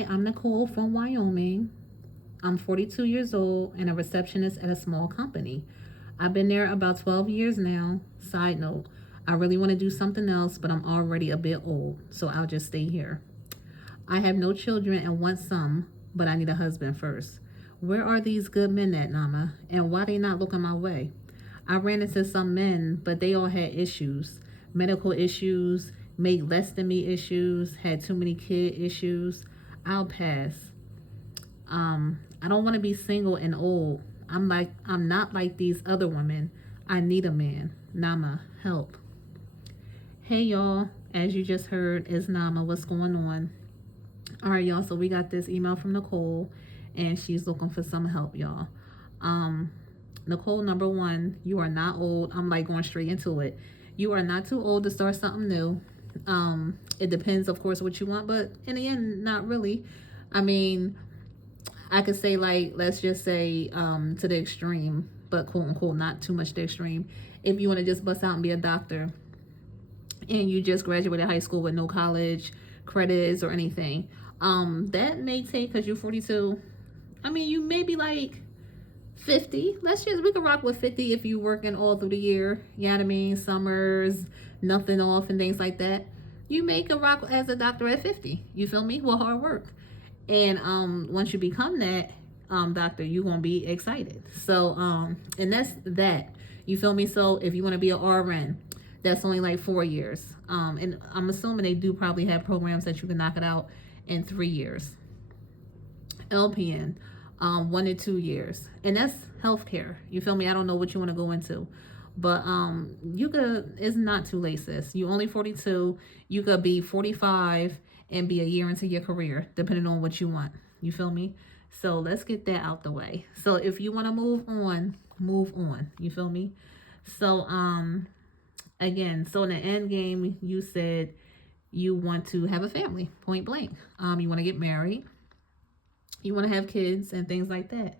Hi, I'm Nicole from Wyoming. I'm 42 years old and a receptionist at a small company. I've been there about 12 years now. Side note, I really want to do something else, but I'm already a bit old, so I'll just stay here. I have no children and want some, but I need a husband first. Where are these good men at, Nama? And why they not looking my way? I ran into some men, but they all had issues. Medical issues, made less than me issues, had too many kid issues. I'll pass. I don't want to be single and old. I'm not like these other women. I need a man. Nama, help. Hey y'all, as you just heard, is Nama. What's going on? All right, y'all. So we got this email from Nicole, and she's looking for some help, y'all. Um, Nicole, number one, you are not old. I'm like going straight into it. You are not too old to start something new. It depends, of course, what you want, but in the end, not really. I mean, I could say like, let's just say to the extreme, but quote unquote, not too much to the extreme. If you want to just bust out and be a doctor, and you just graduated high school with no college credits or anything, that may take, because you're 42, I mean, you may be like 50. We could rock with 50 if you're working all through the year. You know what I mean? Summers, nothing off and things like that. You make a rock as a doctor at 50. You feel me? Well, hard work. And once you become that doctor, you're going to be excited. So, and that's that. You feel me? So if you want to be an RN, that's only like 4 years. And I'm assuming they do probably have programs that you can knock it out in 3 years. LPN, 1 to 2 years. And that's healthcare. You feel me? I don't know what you want to go into. But you could, it's not too late, sis. You only 42. You could be 45 and be a year into your career, depending on what you want. You feel me? So let's get that out the way. So if you want to move on, move on. You feel me? So again, so in the end game, you said you want to have a family, point blank. You want to get married, you want to have kids and things like that.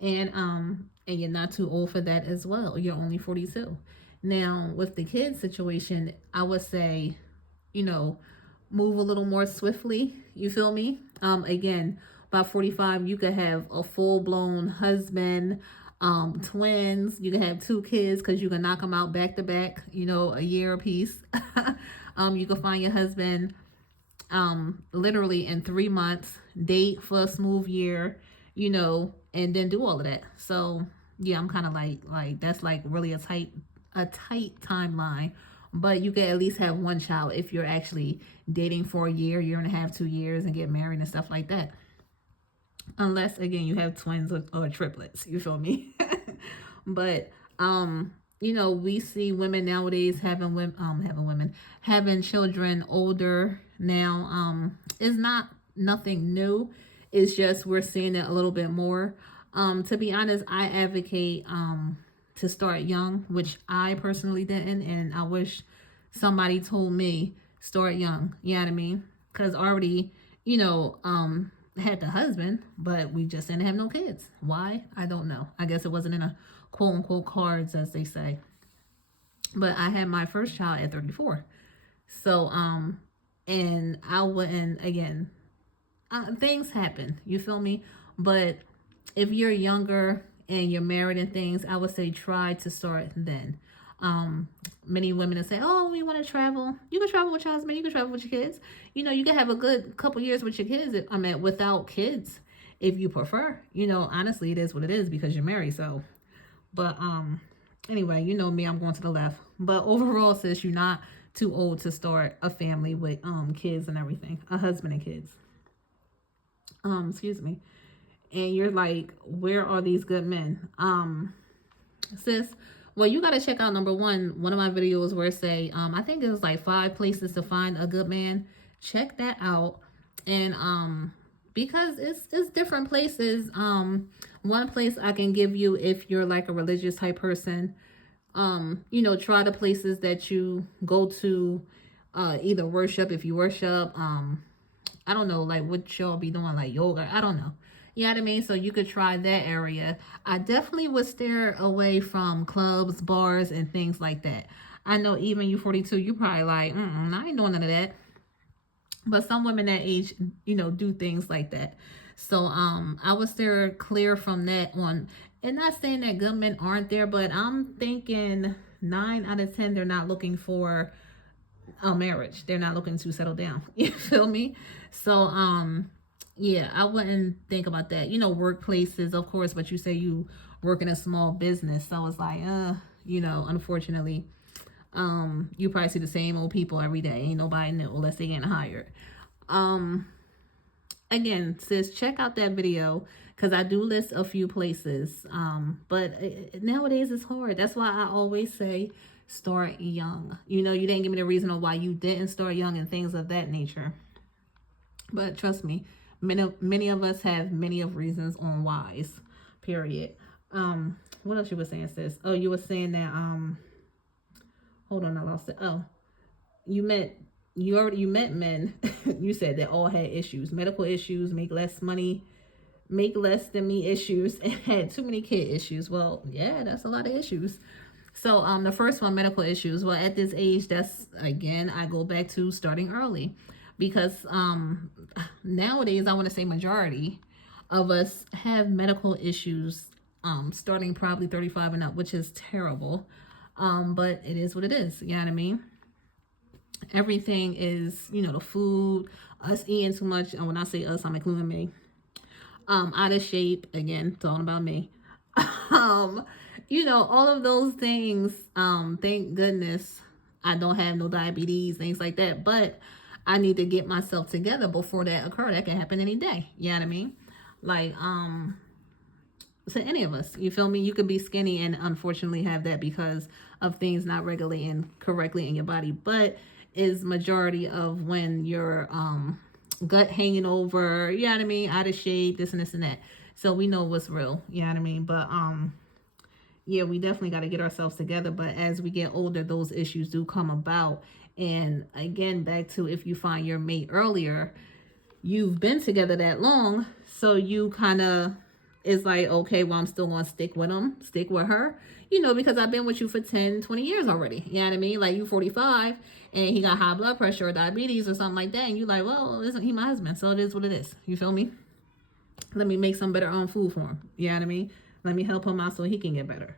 And you're not too old for that as well. You're only 42. Now, with the kid situation, I would say, you know, move a little more swiftly. You feel me? Again, by 45, you could have a full-blown husband, twins. You can have 2 kids because you can knock them out back to back, you know, a year apiece. You can find your husband literally in 3 months, date for a smooth year, you know, and then do all of that. So yeah, I'm kind of like that's like really a tight timeline. But you can at least have 1 child if you're actually dating for a year and a half, 2 years, and get married and stuff like that. Unless again you have twins or triplets, you feel me? But you know, we see women nowadays having children older now. It's not nothing new. It's just we're seeing it a little bit more. To be honest, I advocate to start young, which I personally didn't, and I wish somebody told me start young. You know what I mean? Because already, you know, had the husband, but we just didn't have no kids. Why? I don't know. I guess it wasn't in a quote unquote cards, as they say. But I had my first child at 34. So and I wouldn't, again, things happen, you feel me? But if you're younger and you're married and things, I would say try to start then. Many women will say, oh, we want to travel. You can travel with your husband, you can travel with your kids. You know, you can have a good couple years with your kids, without kids, if you prefer. You know, honestly, it is what it is because you're married. So, but anyway, you know me, I'm going to the left. But overall, sis, you're not too old to start a family with kids and everything, a husband and kids. Excuse me. And you're like, where are these good men? Sis, well, you got to check out number one of my videos where it say, I think it was like 5 places to find a good man. Check that out. And because it's different places. One place I can give you if you're like a religious type person, you know, try the places that you go to, either worship, if you worship, I don't know, like what y'all be doing, like yoga, I don't know. You know what I mean? So you could try that area. I definitely would steer away from clubs, bars, and things like that. I know even you 42, you probably like, I ain't doing none of that. But some women that age, do things like that. So I would steer clear from that one. And not saying that good men aren't there, but I'm thinking 9 out of 10 they're not looking for a marriage. They're not looking to settle down. You feel me? So yeah, I wouldn't think about that. Workplaces, of course, but you say you work in a small business, so it's like, unfortunately, you probably see the same old people every day. Ain't nobody new unless they getting hired. Um, Again, sis, check out that video because I do list a few places. But nowadays it's hard. That's why I always say start young. You didn't give me the reason on why you didn't start young and things of that nature. But trust me, many of us have many of reasons on whys. Period. What else you were saying, sis? Oh, you were saying that hold on, I lost it. Oh, you met men. You said that all had issues, medical issues, make less money, make less than me issues, and had too many kid issues. Well, yeah, that's a lot of issues. So the first one, medical issues. Well, at this age, that's, again, I go back to starting early, because nowadays I want to say majority of us have medical issues starting probably 35 and up, which is terrible. But it is what it is. You know what I mean? Everything is, the food, us eating too much. And when I say us, I'm including me. Out of shape, again, talking about me. All of those things. Thank goodness I don't have no diabetes, things like that. But I need to get myself together before that occur. That can happen any day. You know what I mean? Like, to any of us, you feel me? You could be skinny and unfortunately have that because of things not regulating correctly in your body. But is majority of when your gut hanging over, you know what I mean, out of shape, this and this and that. So we know what's real, you know what I mean? But yeah, we definitely got to get ourselves together. But as we get older, those issues do come about. And again, back to, if you find your mate earlier, you've been together that long, so you kind of, it's like, okay, well, I'm still going to stick with him, stick with her, because I've been with you for 10, 20 years already. You know what I mean? Like, you 45 and he got high blood pressure or diabetes or something like that. And you like, well, isn't he my husband? So it is what it is. You feel me? Let me make some better food for him. You know what I mean? Let me help him out so he can get better.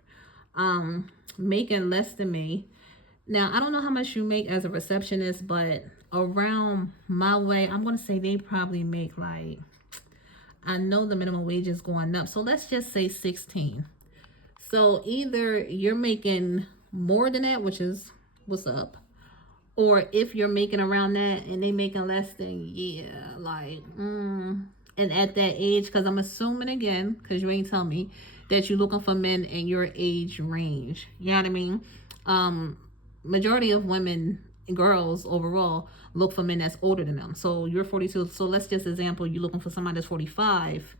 Making less than me. Now, I don't know how much you make as a receptionist, but around my way, I'm going to say they probably make like, I know the minimum wage is going up. So let's just say 16. So either you're making more than that, which is what's up, or if you're making around that and they making less than, yeah, like, and at that age, because I'm assuming again, because you ain't tell me that you're looking for men in your age range. You know what I mean? Majority of women, girls overall, look for men that's older than them. So you're 42. So let's just example, you're looking for somebody that's 45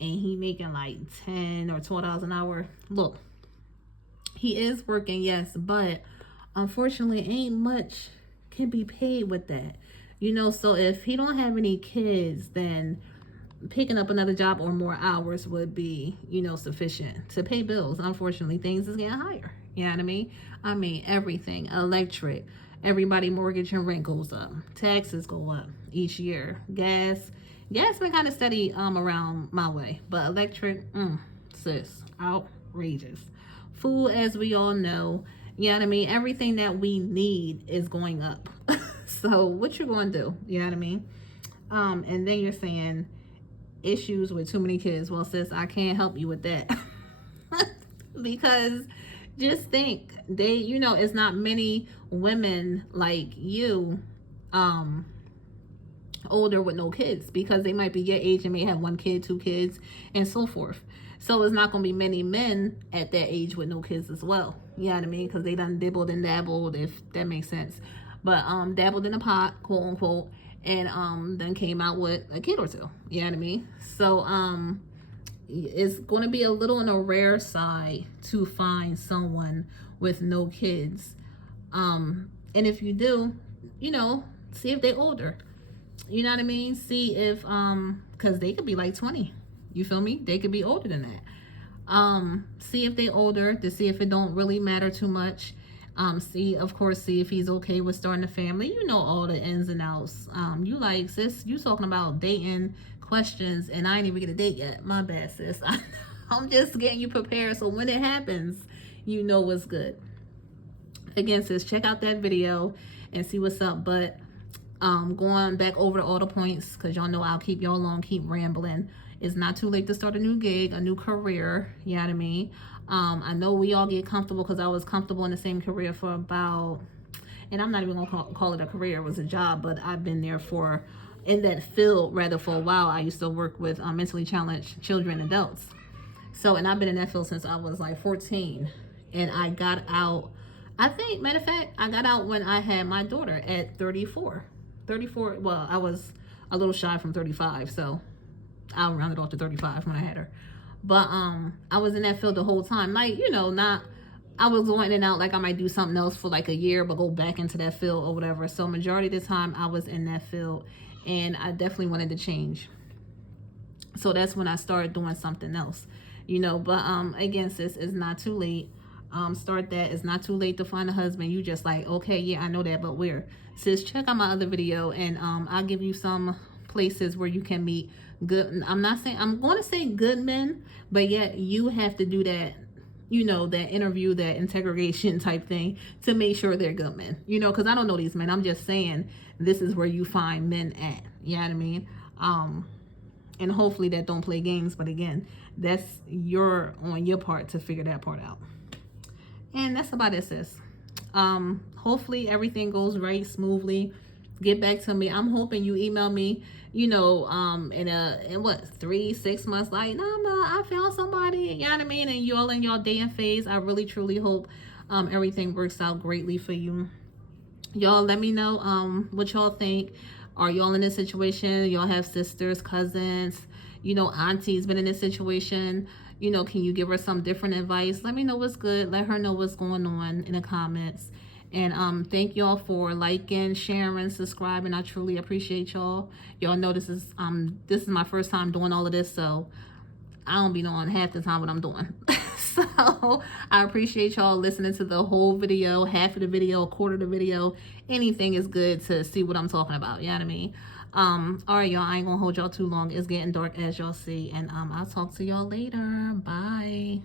and he making like 10 or $12 an hour. Look, he is working, yes, but unfortunately ain't much can be paid with that. So if he don't have any kids, then picking up another job or more hours would be, sufficient to pay bills. Unfortunately, things is getting higher. You know what I mean? I mean, everything, electric, everybody mortgage and rent goes up. Taxes go up each year. Gas been kind of steady around my way, but electric, sis, outrageous. Food, as we all know, you know what I mean? Everything that we need is going up. So what you going to do? You know what I mean? And then you're saying issues with too many kids. Well, sis, I can't help you with that. Because just think, it's not many women like you older with no kids, because they might be your age and may have 1 kid, 2 kids, and so forth. So it's not going to be many men at that age with no kids as well. You know what I mean? Because they done dibbled and dabbled, if that makes sense. But dabbled in a pot, quote unquote, and then came out with a kid or 2. You know what I mean? So it's going to be a little on a rare side to find someone with no kids. And if you do, see if they're older. You know what I mean? See if because they could be like 20. You feel me? They could be older than that. See if they older, to see if it don't really matter too much. See, of course, see if he's okay with starting a family. You know all the ins and outs. You like, sis, you talking about dating questions, and I ain't even get a date yet. My bad, sis. I'm just getting you prepared so when it happens, you know what's good. Again, sis, check out that video and see what's up. But going back over all the points, because y'all know I'll keep y'all along, keep rambling. It's not too late to start a new gig, a new career. You know what I mean? I know we all get comfortable, because I was comfortable in the same career for about, and I'm not even gonna call it a career, it was a job, but I've been there in that field rather for a while. I used to work with mentally challenged children and adults. So, and I've been in that field since I was like 14, and I got out, I think, matter of fact, I got out when I had my daughter at 34. Well, I was a little shy from 35, so I'll round it off to 35 when I had her. But I was in that field the whole time. Like, I was going in and out, like I might do something else for like a year, but go back into that field or whatever. So majority of the time I was in that field, and I definitely wanted to change. So that's when I started doing something else, but again, sis, it's not too late. Start that. It's not too late to find a husband. You just like, okay, yeah, I know that, but where? Sis, check out my other video, and I'll give you some places where you can meet good. I'm going to say good men, but yet you have to do that, that interview, that interrogation type thing to make sure they're good men, because I don't know these men. I'm just saying this is where you find men at. You know what I mean? And hopefully that don't play games, but again, that's on your part to figure that part out. And that's about it, sis. Hopefully everything goes right smoothly. Get back to me. I'm hoping you email me, in 3-6 months, like, I found somebody, you know what I mean? And y'all in y'all dating phase. I really truly hope everything works out greatly for you. Y'all let me know what y'all think. Are y'all in this situation? Y'all have sisters, cousins, aunties been in this situation? Can you give her some different advice? Let me know what's good. Let her know what's going on in the comments. And thank y'all for liking, sharing, subscribing. I truly appreciate y'all. Y'all know this is my first time doing all of this, so I don't be knowing half the time what I'm doing. So I appreciate y'all listening to the whole video, half of the video, a quarter of the video. Anything is good to see what I'm talking about. You know what I mean? All right, y'all. I ain't gonna hold y'all too long. It's getting dark, as y'all see, and I'll talk to y'all later. Bye.